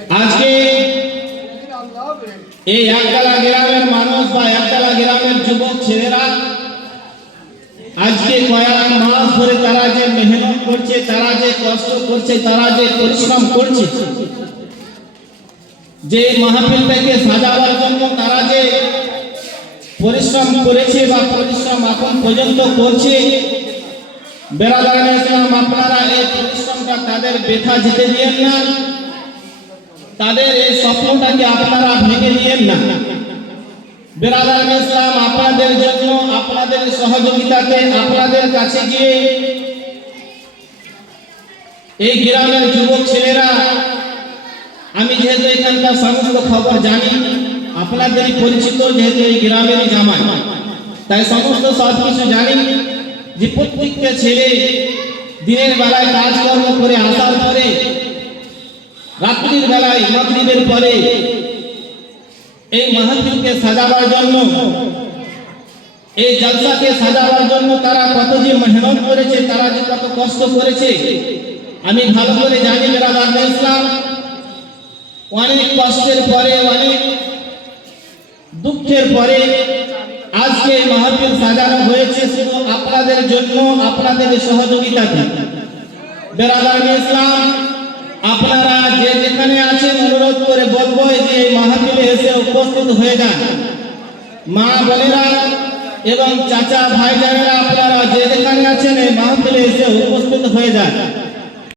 আজকে এই একতলা গ্রামের মানুষ বা একতলা গ্রামের যুবক ছেলেরা আজকে কয়েক মাস ধরে তারা যে মেহনত করছে, তারা যে কষ্ট করছে, তারা যে পরিশ্রম করছে, যে মাহফিলটাকে সাজাবার জন্য তারা যে পরিশ্রম করেছে বা পরিশ্রম এখন পর্যন্ত করছে, বেরাদারানে ইসলাম আপনারা এই পরিশ্রমটা তাদের বৃথা যেতে দিয়েন না, তাদের এই স্বপ্নটাকে আপনারা ভেঙে দিয়েন না। বেরাদারানে ইসলাম আপনাদের জন্য আপনাদের সহযোগিতাতে আপনাদের কাছে গিয়ে এই গ্রামের যুবক ছেলেরা, আমি যেহেতু এখানকার সমস্ত খবর জানি, আপনাদেরই পরিচিত, যেহেতু এই গ্রামেরই জামাই, তাই সমস্ত সব কিছু জানি যে প্রত্যেকটা ছেলে দিনের বেলায় কাজকর্ম করে আসার পরে রাত্রির বেলায় মাগরিবের পরে এই মাহফিলকে সাজাবার জন্য, এই জলসাকে সাজাবার জন্য তারা কত যে মেহনত করেছে, তারা যে কত কষ্ট করেছে আমি ভালো করে জানি। বেরাদারানে ইসলাম অনেক কষ্টের পরে, অনেক দুঃখের পরে আজকে মাহফিল সাজানো হয়েছে শুধু আপনাদের জন্য, আপনাদের সহযোগিতাতে। বেরাদারানে ইসলাম আপনারা যে যেখানে আছেন অনুরোধ করে বলবো যে এই মাহফিলে এসে উপস্থিত হয়ে যান। মা বোনেরা এবং চাচা ভাইজানেরা আপনারা যে যেখানে আছেন এই মাহফিলে এসে উপস্থিত হয়ে যান।